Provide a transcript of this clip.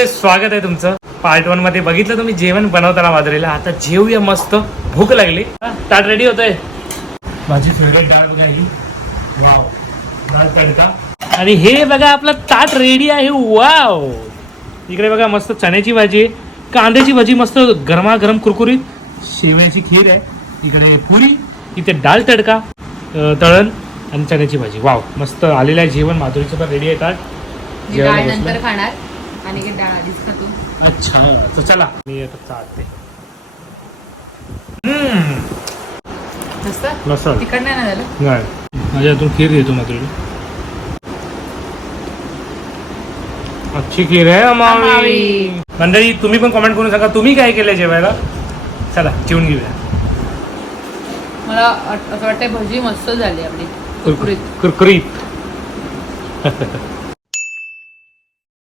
मध्ये स्वागत आहे तुमचं. पार्ट 1 मध्ये बघितलं तुम्ही जेवण बनवताना माधुरीला. आता जेवूया, मस्त भूक लागली. ताट रेडी होतंय. माझी फेवरेट डाळ बघा ही, वाव, डाळ तडका. आणि हे बघा आपलं ताट रेडी आहे. वाव, इकडे बघा मस्त चण्याची भाजी, कांद्याची भाजी मस्त गरमागरम कुरकुरीत, शेवयाची खीर आहे, इकडे पुरी, इथे डाळ तडका, तळण आणि चण्याची भाजी. वाव, मस्त आलेलं आहे जेवण. माधुरीचं पण रेडी आहे ताट. डाळ नंतर खाणार आणि डाळ आधीच खातो. अच्छा, तर चला मी आता चालते. मस्त तिखट नाही ना झालं? नाही, माझ्या हातून खीर देतो माधुरीला. अच्छी खीर आहे मावी. मंडळी, तुम्ही पण कमेंट करून सांगा तुम्ही काय केलंय जेवायला. चला जेवून घेऊया. मला असं वाटतं भजी मस्त झाली आपली, कुरकुरीत. कुरकुरीत.